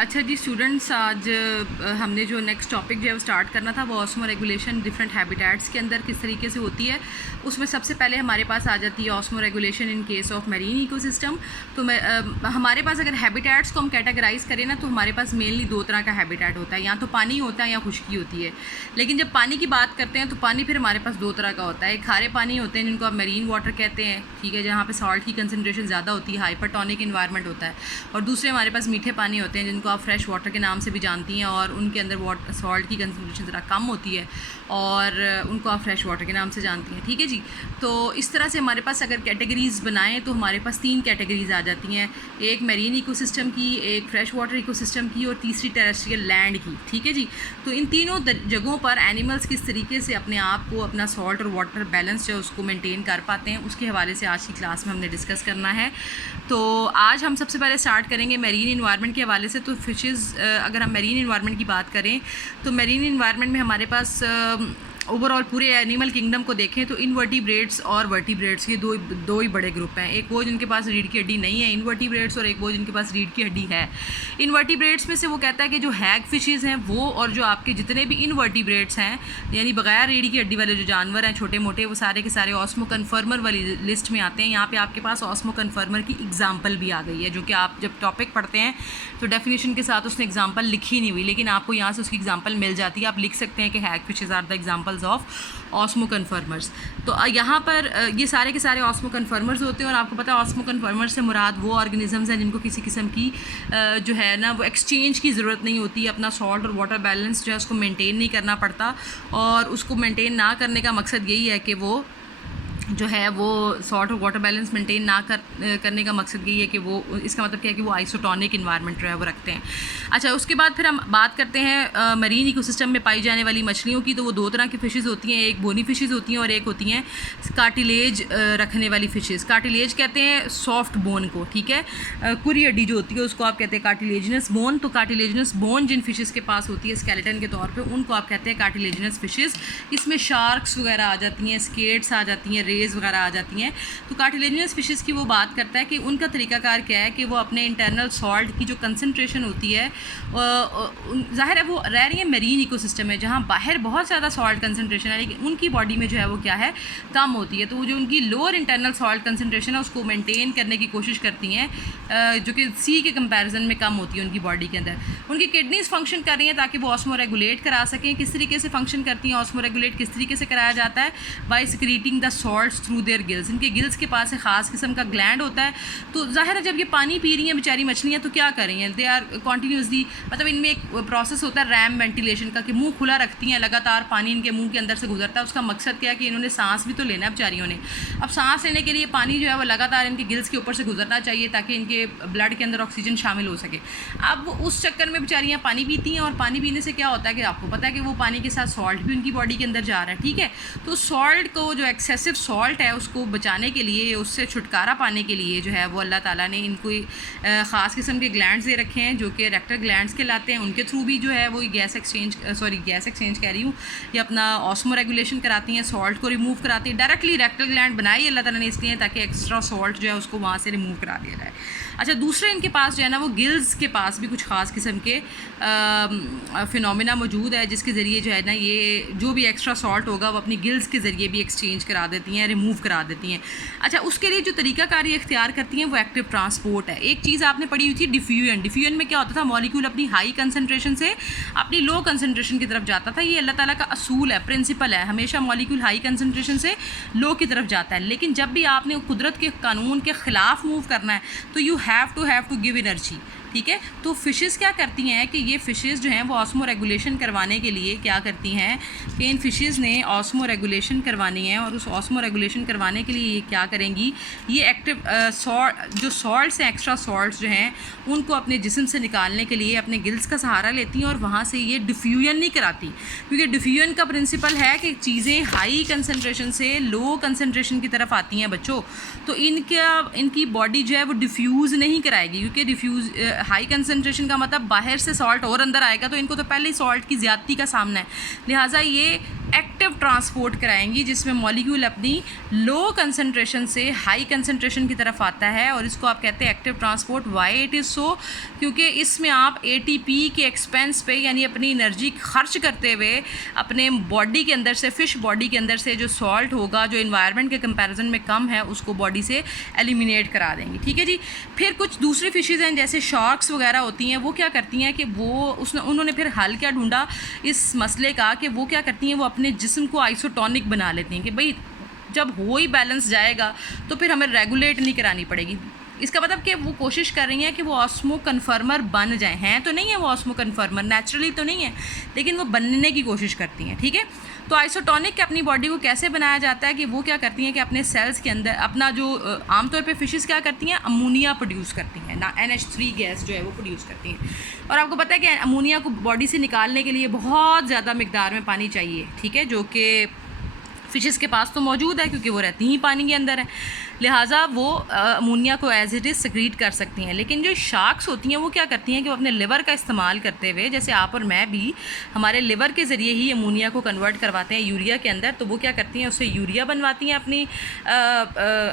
अच्छा जी स्टूडेंट्स, आज हमने जो नेक्स्ट टॉपिक जो है वो स्टार्ट करना था वो ऑस्मो रेगुलेशन डिफरेंट हैबिटेट्स के अंदर किस तरीके से होती है। उसमें सबसे पहले हमारे पास आ जाती है osmo regulation in case of marine ecosystem. तो हमारे पास अगर हैबिटेट्स को हम कैटेगराइज करें ना, तो हमारे पास मेनली दो तरह का हैबिटेट होता है, या तो पानी होता है या खुश्की होती है। लेकिन जब पानी की बात करते हैं तो पानी फिर हमारे पास दो तरह का होता है। एक खारे पानी होते हैं जिनको आप मरीन वाटर कहते हैं, ठीक है, जहाँ पे सॉल्ट की कंसनट्रेशन ज़्यादा होती है, हाइपरटोनिक इन्वायरमेंट होता है। और दूसरे हमारे पास मीठे पानी होते हैं जिनको आप फ्रेश वाटर के नाम से भी जानती हैं, और उनके अंदर सॉल्ट की कंसनट्रेशन ज़रा कम होती है और उनको आप फ्रेश वाटर के नाम से जानती हैं, ठीक है जी। तो इस तरह से हमारे पास अगर कैटेगरीज़ बनाएं तो हमारे पास तीन कैटेगरीज़ आ जाती हैं, एक मरीन इकोसिस्टम की, एक फ्रेश वाटर इकोसिस्टम की और तीसरी टेरेस्ट्रियल लैंड की, ठीक है जी। तो इन तीनों जगहों पर एनिमल्स किस तरीके से अपने आप को, अपना सॉल्ट और वाटर बैलेंस जो है उसको मेंटेन कर पाते हैं, उसके हवाले से आज की क्लास में हमने डिस्कस करना है। तो आज हम सबसे पहले स्टार्ट करेंगे मरीन इन्वायरमेंट के हवाले से। तो फिशेस, अगर हम मरीन इन्वायरमेंट की बात करें तो मरीन इन्वायरमेंट में हमारे पास ओवरऑल पूरे एनिमल किंगडम को देखें तो इनवर्टिब्रेट्स और वर्टिब्रेट्स ये दो ही बड़े ग्रुप हैं। एक वो जिनके पास रीढ़ की हड्डी नहीं है इनवर्टिब्रेट्स, और एक वो जिनके पास रीढ़ की हड्डी है। इनवर्टिब्रेट्स में से वो कहता है कि जो हैग फिशेज़ हैं वो, और जो आपके जितने भी इनवर्टिब्रेट्स हैं यानी बगैर रीढ़ की हड्डी वाले जो जानवर हैं छोटे मोटे, वो सारे के सारे ऑस्मो कन्फर्मर वाली लिस्ट में आते हैं। यहाँ पे आपके पास ऑस्मो कन्फर्मर की एग्जाम्पल भी आ गई है, जो कि आप जब टॉपिक पढ़ते हैं तो डेफिनेशन के साथ उसने एग्जाम्पल लिखी नहीं हुई, लेकिन आपको यहाँ से उसकी एग्जाम्पल मिल जाती है। आप लिख सकते हैं कि hagfishes are the examples of osmoconformers. तो यहाँ पर ये सारे के सारे ऑस्मो कन्फर्मर्स होते हैं, और आपको पता है ऑस्मो कन्फर्मर्स से मुराद वो ऑर्गेनिजम्स हैं जिनको किसी किस्म की जो है ना वो एक्सचेंज की ज़रूरत नहीं होती, अपना सॉल्ट और वाटर बैलेंस जो है उसको मेंटेन नहीं करना पड़ता। और उसको मेंटेन ना करने का मकसद यही है कि वो जो है वो सॉल्ट और वाटर बैलेंस मेंटेन ना करने का मकसद यही है कि वो, इसका मतलब क्या है कि वो आइसोटोनिक इन्वायरमेंट जो है वो रखते हैं। अच्छा, उसके बाद फिर हम बात करते हैं मरीन इकोसिस्टम में पाई जाने वाली मछलियों की। तो वो दो तरह की फ़िशेज़ होती हैं, एक बोनी फ़िशेज़ होती हैं और एक होती हैं कार्टिलेज रखने वाली फ़िशेज़। कार्टिलेज कहते हैं सॉफ्ट बोन को, ठीक है, कुरी हड्डी जो होती है उसको आप कहते हैं कार्टिलेजिनस बोन। तो कार्टिलेजिनस बोन जिन फ़िशेज़ के पास होती है स्केलेटन के तौर पर, उनको आप कहते हैं कार्टिलेजिनस फ़िशेज़। इसमें शार्क्स वगैरह आ जाती हैं, स्केट्स आ जाती हैं, वगैरह आ जाती हैं। तो कार्टिलेजिनस फिशेस की वो बात करता है कि उनका तरीकाकार क्या है कि वो अपने इंटरनल सॉल्ट की जो कंसंट्रेशन होती है, ज़ाहिर है वो रह रही है मरीन इकोसिस्टम में जहाँ बाहर बहुत ज़्यादा सॉल्ट कंसंट्रेशन है, लेकिन उनकी बॉडी में जो है वो क्या है, कम होती है। तो वो जो उनकी लोअर इंटरनल सॉल्ट कंसंट्रेशन है उसको मेंटेन करने की कोशिश करती हैं, जो कि सी के कंपैरिजन में कम होती है उनकी बॉडी के अंदर। उनकी किडनीज फंक्शन कर रही हैं ताकि वो ऑस्मो रेगुलेट करा सकें। किस तरीके से फंक्शन करती हैं ऑस्मो रेगुलेट, किस तरीके से कराया जाता है, by secreting the salts through their gills. इनके गिल्स के पास एक ख़ास किस्म का ग्लैंड होता है। तो ज़ाहिर है जब ये पानी पी रही हैं बेचारी मछलियाँ तो क्या कर रही हैं, दे आर कॉन्टीन्यूसली, मतलब इनमें एक प्रोसेस होता है रैम वेंटिलेशन का कि मुंह खुला रखती हैं, लगातार पानी इनके मुंह के अंदर से गुजरता है। उसका मकसद क्या है कि इन्होंने सांस भी तो लेना है बेचारियों ने। अब सांस लेने के लिए पानी जो है वो लगातार इनके गिल्स के ऊपर से गुजरना चाहिए ताकि इनके ब्लड के अंदर ऑक्सीजन शामिल हो सके। अब उस चक्कर में बेचारियाँ पानी पीती हैं, और पानी पीने से क्या होता है कि आपको पता है कि वो पानी के साथ सॉल्ट भी उनकी बॉडी के अंदर जा रहा है, ठीक है। तो सॉल्ट को, जो एक्सेसिव सॉल्ट है उसको बचाने के लिए, उससे छुटकारा पाने के लिए जो है वो अल्लाह ताला ने इनको ख़ास किस्म के ग्लैंड्स दे रखे हैं जो कि रेक्टल ग्लैंड्स कहलाते हैं। उनके थ्रू भी जो है वो गैस एक्सचेंज कह रही हूँ, ये अपना ऑस्मो रेगुलेशन कराती हैं, सॉल्ट को रिमूव कराती हैं। डायरेक्टली रेक्टल ग्लैंड बनाई अल्लाह ताला ने इसलिए ताकि एक्स्ट्रा सॉल्ट जो है उसको वहाँ से रिमूव करा दिया जाए। अच्छा, दूसरे इनके पास जो है ना वो गिल्स के पास भी कुछ ख़ास किस्म के फिनोमिना मौजूद है जिसके ज़रिए जो है ना ये जो भी एक्स्ट्रा सॉल्ट होगा वो अपनी गिल्स के ज़रिए भी एक्सचेंज करा देती हैं, रिमूव करा देती हैं। अच्छा, उसके लिए जो तरीकाकारी इख्तियार करती हैं वो एक्टिव ट्रांसपोर्ट है। एक चीज़ आपने पढ़ी हुई थी डिफ्यूजन। डिफ्यूजन में क्या होता था, मॉलिक्यूल अपनी हाई कंसनट्रेशन से अपनी लो कंसनट्रेशन की तरफ जाता था। ये अल्लाह ताला का असूल है, प्रिंसिपल है, हमेशा मॉलिक्यूल हाई कंसनट्रेशन से लो की तरफ जाता है। लेकिन जब भी आपने कुदरत के कानून के ख़िलाफ़ मूव करना है तो you have to give energy, ठीक है। तो फ़िशेज़ क्या करती हैं कि ये फ़िशेज़ जो हैं वो ऑस्मो रेगुलेशन करवाने के लिए क्या करती हैं कि इन फ़िशेज़ ने ऑस्मो रेगुलेशन करवानी है, और उस ऑस्मो रेगुलेशन करवाने के लिए ये क्या करेंगी, ये एक्टिव जो सॉल्ट्स हैं, एक्स्ट्रा सॉल्ट्स जो हैं उनको अपने जिस्म से निकालने के लिए अपने गिल्स का सहारा लेती हैं, और वहाँ से ये डिफ्यूजन नहीं कराती, क्योंकि डिफ्यूजन का प्रिंसिपल है कि चीज़ें हाई कंसनट्रेशन से लो कंसनट्रेशन की तरफ आती हैं बच्चों। तो इनकी बॉडी जो है वो डिफ्यूज़ नहीं कराएगी, क्योंकि हाई कंसनट्रेशन का मतलब बाहर से सॉल्ट और अंदर आएगा, तो इनको तो पहले ही सॉल्ट की ज़्यादती का सामना है, लिहाजा ये एक्टिव ट्रांसपोर्ट कराएंगी, जिसमें मॉलिक्यूल अपनी लो कंसंट्रेशन से हाई कंसंट्रेशन की तरफ आता है, और इसको आप कहते हैं active transport. Why it is so? क्योंकि इसमें आप ATP के एक्सपेंस पे, यानी अपनी एनर्जी खर्च करते हुए अपने बॉडी के अंदर से, फिश बॉडी के अंदर से जो सॉल्ट होगा, जो इन्वायरमेंट के कंपैरिजन में कम है, उसको बॉडी से एलिमिनेट करा देंगी। ठीक है जी। फिर कुछ दूसरी फिशेज़ हैं जैसे शार्क्स वगैरह होती हैं, वो क्या करती हैं कि उन्होंने फिर हल क्या ढूंढा इस मसले का, कि वो क्या करती हैं, वो अपने जिस्म को आइसोटोनिक बना लेती हैं कि भाई जब हो ही बैलेंस जाएगा तो फिर हमें रेगुलेट नहीं करानी पड़ेगी। इसका मतलब कि वो कोशिश कर रही हैं कि वो ऑस्मो कन्फर्मर बन जाएं। हैं तो नहीं है वो ऑस्मो कन्फर्मर, नेचुरली तो नहीं है, लेकिन वो बनने की कोशिश करती हैं। ठीक है। तो आइसोटोनिक अपनी बॉडी को कैसे बनाया जाता है कि वो क्या करती हैं कि अपने सेल्स के अंदर अपना जो आमतौर पे फिशेस क्या करती हैं, अमोनिया प्रोड्यूस करती हैं ना, NH3 गैस जो है वो प्रोड्यूस करती हैं। और आपको पता है कि अमोनिया को बॉडी से निकालने के लिए बहुत ज़्यादा मिकदार में पानी चाहिए। ठीक है। जो कि फ़िशेस के पास तो मौजूद है क्योंकि वो रहती ही पानी के अंदर है, लिहाजा वो अमोनिया को एज इट इज़ सिक्रीट कर सकती हैं। लेकिन जो शार्क्स होती हैं वो क्या करती हैं कि वो अपने लिवर का इस्तेमाल करते हुए, जैसे आप और मैं भी हमारे लिवर के ज़रिए ही अमोनिया को कन्वर्ट करवाते हैं यूरिया के अंदर, तो वो क्या करती हैं उससे यूरिया बनवाती हैं अपनी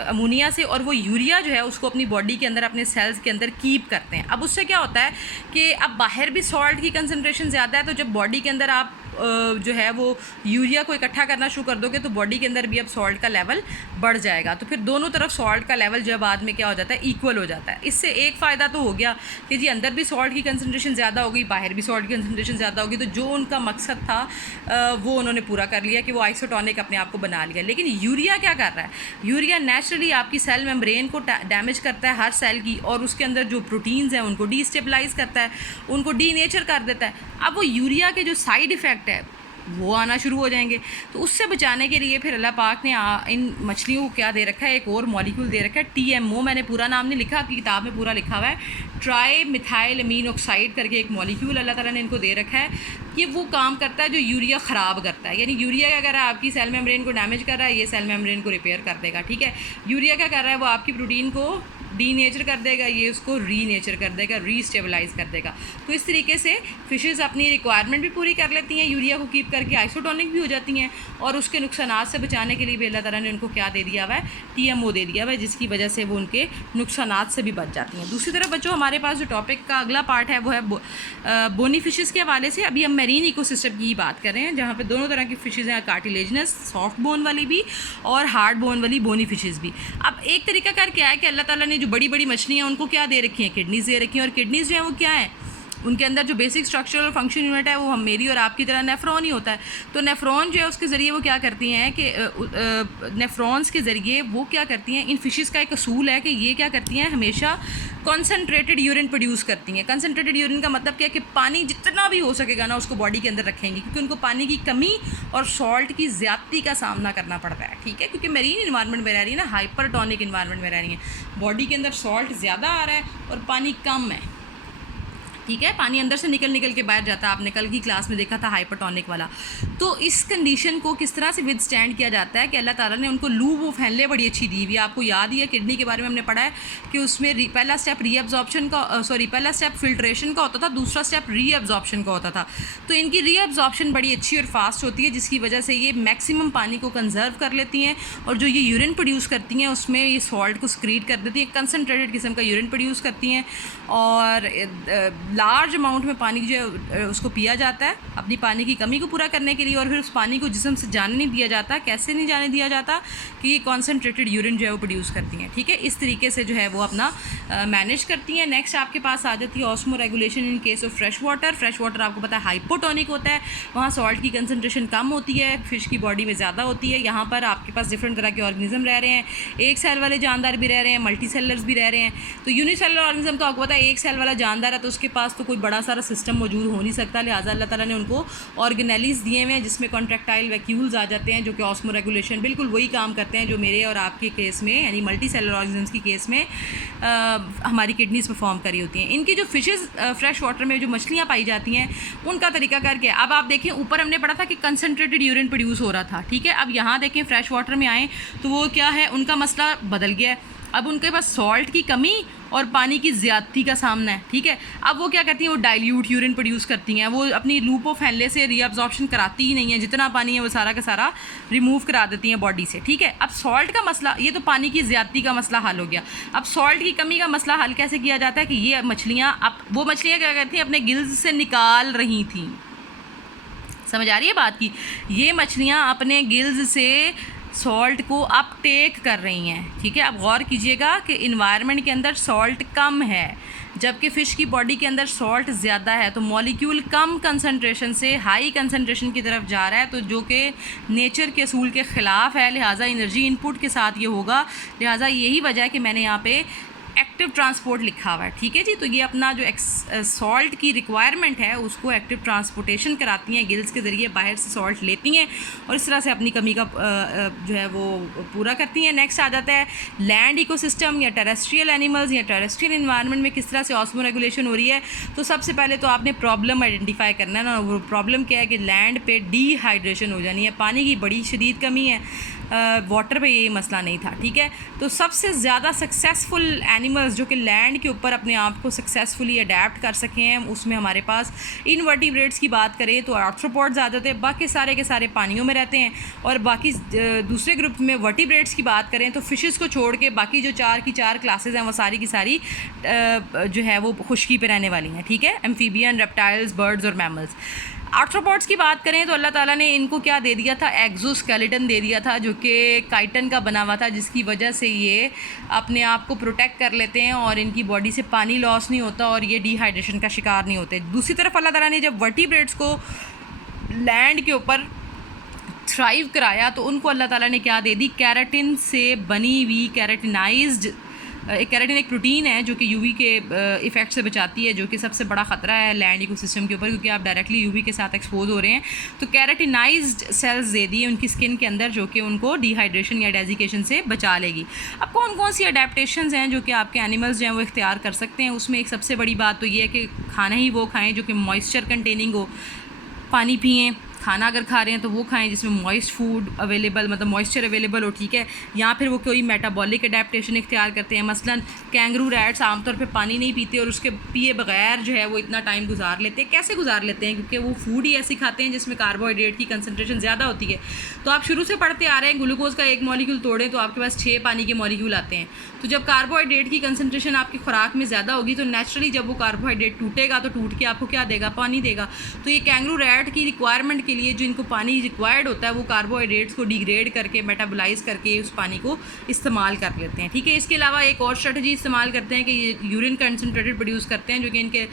अमोनिया से, और वो यूरिया जो है उसको अपनी बॉडी के अंदर अपने सेल्स के अंदर कीप करते हैं। अब उससे क्या होता है कि अब बाहर भी सॉल्ट की कंसनट्रेशन ज़्यादा है, तो जब बॉडी के अंदर आप जो है वो यूरिया को इकट्ठा करना शुरू कर दोगे तो बॉडी के अंदर भी अब सॉल्ट का लेवल बढ़ जाएगा, तो फिर दोनों तरफ सॉल्ट का लेवल जो है बाद में क्या हो जाता है, इक्वल हो जाता है। इससे एक फ़ायदा तो हो गया कि जी अंदर भी सॉल्ट की कंसंट्रेशन ज़्यादा होगी, बाहर भी सॉल्ट की कंसंट्रेशन ज़्यादा होगी, तो जो उनका मकसद था वो उन्होंने पूरा कर लिया कि वो आइसोटोनिक अपने आप को बना लिया। लेकिन यूरिया क्या कर रहा है, यूरिया नेचुरली आपकी सेल मेम्ब्रेन को डैमेज करता है हर सेल की, और उसके अंदर जो प्रोटीन्स हैं उनको डीस्टेबलाइज करता है, उनको डीनेचर कर देता है। अब वो यूरिया के जो साइड इफ़ेक्ट है वो आना शुरू हो जाएंगे, तो उससे बचाने के लिए फिर अल्लाह पाक ने इन मछलियों को क्या दे रखा है, एक और मॉलिक्यूल दे रखा है TMO। मैंने पूरा नाम नहीं लिखा, आपकी किताब में पूरा लिखा हुआ है, ट्राई मिथाइल अमीन ऑक्साइड करके एक मॉलिक्यूल अल्लाह ताला ने इनको दे रखा है। ये वो काम करता है जो यूरिया ख़राब करता है, यानी यूरिया क्या कर रहा है, आपकी सेल मेम्ब्रेन को डैमेज कर रहा है, ये सेल मेम्ब्रेन को रिपेयर कर देगा। ठीक है। यूरिया क्या कर रहा है, वो आपकी प्रोटीन को डीनेचर कर देगा, ये उसको रीनेचर कर देगा, रीस्टेबलाइज कर देगा। तो इस तरीके से फिशेस अपनी रिक्वायरमेंट भी पूरी कर लेती हैं, यूरिया को कीप करके आइसोटोनिक भी हो जाती हैं, और उसके नुकसानात से बचाने के लिए भी अल्लाह ताला ने उनको क्या दे दिया हुआ है, TMO दे दिया हुआ है, जिसकी वजह से वो उनके नुकसानात से भी बच जाती हैं। दूसरी तरफ बच्चों, हमारे पास जो टॉपिक का अगला पार्ट है वो है बोनी फिशेस के हवाले से। अभी हम मेरीन इकोसिस्टम की बात कर रहे हैं, जहाँ पे दोनों तरह की फिशेज़ हैं, कार्टिलेजनस सॉफ्ट बोन वाली भी और हार्ड बोन वाली बोनी फिशेज़ भी। अब एक तरीका कर क्या है कि अल्लाह ताला ने जो बड़ी बड़ी मछलियाँ उनको क्या दे रखी हैं, किडनीज दे रखी हैं, और किडनीज जो है वो क्या है, उनके अंदर जो बेसिक स्ट्रक्चर और फंक्शन यूनिट है वो हम मेरी और आपकी तरह नेफ्रॉन ही होता है। तो नेफ्रॉन जो है उसके ज़रिए वो क्या करती हैं कि नेफ्रॉन्स के ज़रिए वो क्या करती हैं, इन फिशेस का एक असूल है कि ये क्या करती हैं, हमेशा कॉन्सनट्रेटेड यूरिन प्रोड्यूस करती हैं। कॉन्सनट्रेटेड यूरिन का मतलब क्या है कि पानी जितना भी हो सकेगा ना उसको बॉडी के अंदर रखेंगी, क्योंकि उनको पानी की कमी और सॉल्ट की ज़्यादती का सामना करना पड़ता है। ठीक है। क्योंकि मरीन इन्वायरमेंट में रह रही है ना, हाइपरटोनिक इन्वायरमेंट में रह रही है, बॉडी के अंदर सॉल्ट ज़्यादा आ रहा है और पानी कम है। ठीक है। पानी अंदर से निकल के बाहर जाता है, आपने कल की क्लास में देखा था हाइपरटोनिक वाला। तो इस कंडीशन को किस तरह से विद स्टैंड किया जाता है कि अल्लाह ताला ने उनको लूब ऑफ हेनले बड़ी अच्छी दी हुई है। आपको याद ही है किडनी के बारे में हमने पढ़ा है कि उसमें पहला स्टेप रीअब्जॉर्प्शन का पहला स्टेप फिल्ट्रेशन का होता था, दूसरा स्टेप रीअब्जॉर्प्शन का होता था। तो इनकी रीअब्जॉर्प्शन बड़ी अच्छी और फास्ट होती है, जिसकी वजह से ये मैक्सिमम पानी को कंजर्व कर लेती हैं, और जो ये यूरिन प्रोड्यूस करती हैं उसमें ये सॉल्ट को स्क्रीट कर देती हैं, कंसनट्रेटेड किस्म का यूरिन प्रोड्यूस करती हैं, और लार्ज अमाउंट में पानी जो है उसको पिया जाता है अपनी पानी की कमी को पूरा करने के लिए, और फिर उस पानी को जिस्म से जाने नहीं दिया जाता। कैसे नहीं जाने दिया जाता कि ये कॉन्सनट्रेटेड यूरिन जो है वो प्रोड्यूस करती हैं। ठीक है। इस तरीके से जो है वो अपना मैनेज करती हैं। नेक्स्ट आपके पास आ जाती है osmo regulation in case of fresh water. Fresh water आपको पता है हाइपोटोनिक होता है, वहाँ सॉल्ट की कंसनट्रेशन कम होती है, फिश की बॉडी में ज़्यादा होती है। यहाँ पर आपके पास डिफरेंट तरह के ऑर्गेनिज्म रह रहे हैं, एक सेल वाले जानदार भी रह रहे हैं, मल्टी सेलर्स भी रह रहे हैं। तो यूनिसेलर ऑर्गेनिज्म तो आपको पता है एक सेल वाला जानदार है तो उसके पास तो कोई बड़ा सारा सिस्टम मौजूद हो नहीं सकता, लिहाजा अल्लाह ताला ने उनको ऑर्गेनेलिस दिए हुए हैं जिसमें कॉन्ट्रैक्टाइल वैक्यूल्स आ जाते हैं, जो कि ऑस्मो रेगुलेशन बिल्कुल वही काम करते हैं जो मेरे और आपके केस में यानी मल्टी सेलर ऑर्गेनिज्म्स की केस में हमारी किडनीज परफॉर्म करी होती हैं। इनकी जो फिशेस फ्रेश वाटर में जो मछलियाँ पाई जाती हैं उनका तरीका करके अब आप देखें, ऊपर हमने पढ़ा था कि कंसनट्रेटेड यूरिन प्रोड्यूस हो रहा था। ठीक है। अब यहाँ देखें फ्रेश वाटर में आएँ तो वो क्या है, उनका मसला बदल गया है। अब उनके पास सॉल्ट की कमी और पानी की ज़्यादती का सामना है, ठीक है। अब वो क्या करती हैं, वो डाइल्यूट यूरिन प्रोड्यूस करती हैं, वो अपनी लूप ऑफ हेनले से रीअब्जॉर्प्शन कराती ही नहीं है, जितना पानी है वो सारा का सारा रिमूव करा देती हैं बॉडी से, ठीक है। अब सॉल्ट का मसला, ये तो पानी की ज़्यादती का मसला हल हो गया। अब सॉल्ट की कमी का मसला हल कैसे किया जाता है कि ये मछलियाँ, अब वो मछलियाँ क्या करती हैं, अपने गिल्स से निकाल रही थी, समझ आ रही है बात की, ये मछलियाँ अपने गिल्स से सॉल्ट को अपटेक कर रही हैं, ठीक है। अब गौर कीजिएगा कि इन्वायरमेंट के अंदर सॉल्ट कम है, जबकि फ़िश की बॉडी के अंदर सॉल्ट ज़्यादा है, तो मॉलिक्यूल कम कंसंट्रेशन से हाई कंसंट्रेशन की तरफ जा रहा है, तो जो कि नेचर के असूल के ख़िलाफ़ है, लिहाजा एनर्जी इनपुट के साथ ये होगा। लिहाजा यही वजह है कि मैंने यहाँ पे एक्टिव ट्रांसपोर्ट लिखा हुआ है, ठीक है जी। तो ये अपना जो सॉल्ट की रिक्वायरमेंट है उसको एक्टिव ट्रांसपोर्टेशन कराती हैं, गिल्स के ज़रिए बाहर से सॉल्ट लेती हैं और इस तरह से अपनी कमी का जो है वो पूरा करती हैं। नेक्स्ट आ जाता है लैंड इकोसिस्टम या टेरेस्ट्रियल एनिमल्स या टेरेस्ट्रियल इन्वायरमेंट में किस तरह से ऑस्मो रेगुलेशन हो रही है। तो सबसे पहले तो आपने प्रॉब्लम आइडेंटिफाई करना है ना, वो प्रॉब्लम क्या है कि लैंड पे डिहाइड्रेशन हो जानी है, पानी की बड़ी शदीद कमी है, वाटर पे ये मसला नहीं था, ठीक है। तो सबसे ज़्यादा सक्सेसफुल एनिमल्स जो कि लैंड के ऊपर अपने आप को सक्सेसफुली अडेप्ट कर सके हैं, उसमें हमारे पास इनवर्टिब्रेट्स की बात करें तो आर्थ्रोपॉड्स आ जाते हैं, बाकी सारे के सारे पानियों में रहते हैं। और बाकी दूसरे ग्रुप में वर्टिब्रेट्स की बात करें तो फिशेस को छोड़ के बाकी जो 4 की 4 क्लासेस हैं वो सारी की सारी जो है वो खुश्की पे रहने वाली हैं, ठीक है। एम्फीबियन, रेप्टाइल्स, बर्ड्स और मैमल्स। आर्थ्रोपॉड्स की बात करें तो अल्लाह ताला ने इनको क्या दे दिया था, एक्जोस्केलेटन दे दिया था, जो कि काइटन का बना हुआ था, जिसकी वजह से ये अपने आप को प्रोटेक्ट कर लेते हैं और इनकी बॉडी से पानी लॉस नहीं होता और ये डिहाइड्रेशन का शिकार नहीं होते। दूसरी तरफ अल्लाह ताला ने जब वर्टिब्रेट्स को लैंड के ऊपर थ्राइव कराया तो उनको अल्लाह ताला ने क्या दे दी, कैराटिन से बनी हुई कैराटिनाइज्ड कैराटिन एक प्रोटीन है जो कि यूवी के इफ़ेक्ट से बचाती है, जो कि सबसे बड़ा ख़तरा है लैंड इकोसिस्टम के ऊपर, क्योंकि आप डायरेक्टली यूवी के साथ एक्सपोज हो रहे हैं। तो कैराटिनाइज्ड सेल्स दे दिए उनकी स्किन के अंदर, जो कि उनको डिहाइड्रेशन या डेजिकेशन से बचा लेगी। अब कौन कौन सी अडेप्टेशंस हैं जो कि आपके एनिमल्स जो हैं वो इख्तियार कर सकते हैं, उसमें एक सबसे बड़ी बात तो ये है कि खाना ही वो खाएँ जो कि मॉइस्चर कंटेनिंग हो, पानी पिएँ, खाना अगर खा रहे हैं तो वो खाएं जिसमें मॉइस्ट फूड अवेलेबल, मतलब मॉइस्चर अवेलेबल हो, ठीक है। या फिर वो कोई मेटाबॉलिक अडेप्टेशन इख्तियार करते हैं, मसलन कैंगरू रैट्स आमतौर पे पानी नहीं पीते और उसके पिए बगैर जो है वो इतना टाइम गुजार लेते हैं। कैसे गुजार लेते हैं? क्योंकि वो फूड ही ऐसी खाते हैं जिसमें कार्बोहाइड्रेट की कंसनट्रेशन ज़्यादा होती है। तो आप शुरू से पढ़ते आ रहे हैं, ग्लूकोज का एक मॉलिक्यूल तोड़ें तो आपके पास 6 पानी के मॉलिक्यूल आते हैं। तो जब कार्बोहाइड्रेट की कंसनट्रेशन आपकी खुराक में ज़्यादा होगी तो नेचुरली जब वो कार्बोहाइड्रेट टूटेगा तो टूट के आपको क्या देगा, पानी देगा। तो ये कैंगरू रैट की रिक्वायरमेंट के लिए जो इनको पानी रिक्वायर्ड होता है वो कार्बोहाइड्रेट्स को डिग्रेड करके मेटाबोलाइज करके उस पानी को इस्तेमाल कर लेते हैं, ठीक है। इसके अलावा एक और स्ट्रेटजी इस्तेमाल करते हैं कि ये यूरिन कंसनट्रेटेड प्रोड्यूस करते हैं, जो कि इनके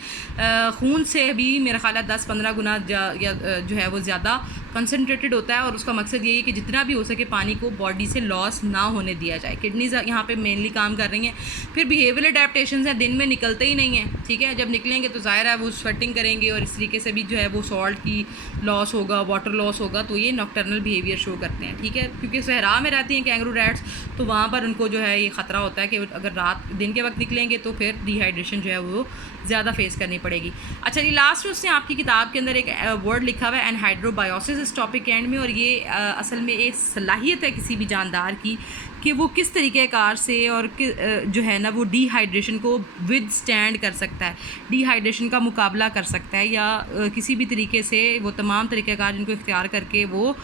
खून से भी मेरा ख्याल है 10-15 गुना जो है वो ज़्यादा कंसनट्रेटेड होता है और उसका मकसद यही है कि जितना भी हो सके पानी को बॉडी से लॉस ना होने दिया जाए। किडनीज यहाँ पे मेनली काम कर रही हैं। फिर बिहेवियल अडेप्टेशंस हैं, दिन में निकलते ही नहीं हैं, ठीक है। जब निकलेंगे तो ज़ाहिर है वो स्वेटिंग करेंगे और इस तरीके से भी जो है वो सॉल्ट की लॉस होगा, वाटर लॉस होगा, तो ये नॉक्टर्नल बिहेवियर शो करते हैं, ठीक है। क्योंकि सहरा में रहती हैं कैंगरू रैट्स, तो वहाँ पर उनको जो है ये ख़तरा होता है कि अगर दिन के वक्त निकलेंगे तो फिर डिहाइड्रेशन जो है वो ज़्यादा फेस करनी पड़ेगी। अच्छा जी, लास्ट उसने आपकी किताब के अंदर एक वर्ड लिखा हुआ है एनहाइड्रोबायोसिस इस टॉपिक के एंड में, और ये असल में एक सलाहियत है किसी भी जानदार की कि वो किस तरीके कार से और जो है ना वो डिहाइड्रेशन को विद स्टैंड कर सकता है, डिहाइड्रेशन का मुकाबला कर सकता है, या किसी भी तरीके से वो तमाम तरीक़ेकार जिनको इख्तियार करके वो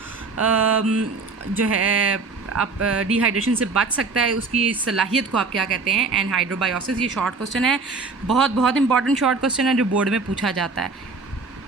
जो है आप डिहाइड्रेशन से बच सकता है, उसकी सलाहियत को आप क्या कहते हैं? एनहाइड्रोबायोसिस। ये शॉर्ट क्वेश्चन है, बहुत बहुत इंपॉर्टेंट शॉर्ट क्वेश्चन है जो बोर्ड में पूछा जाता है।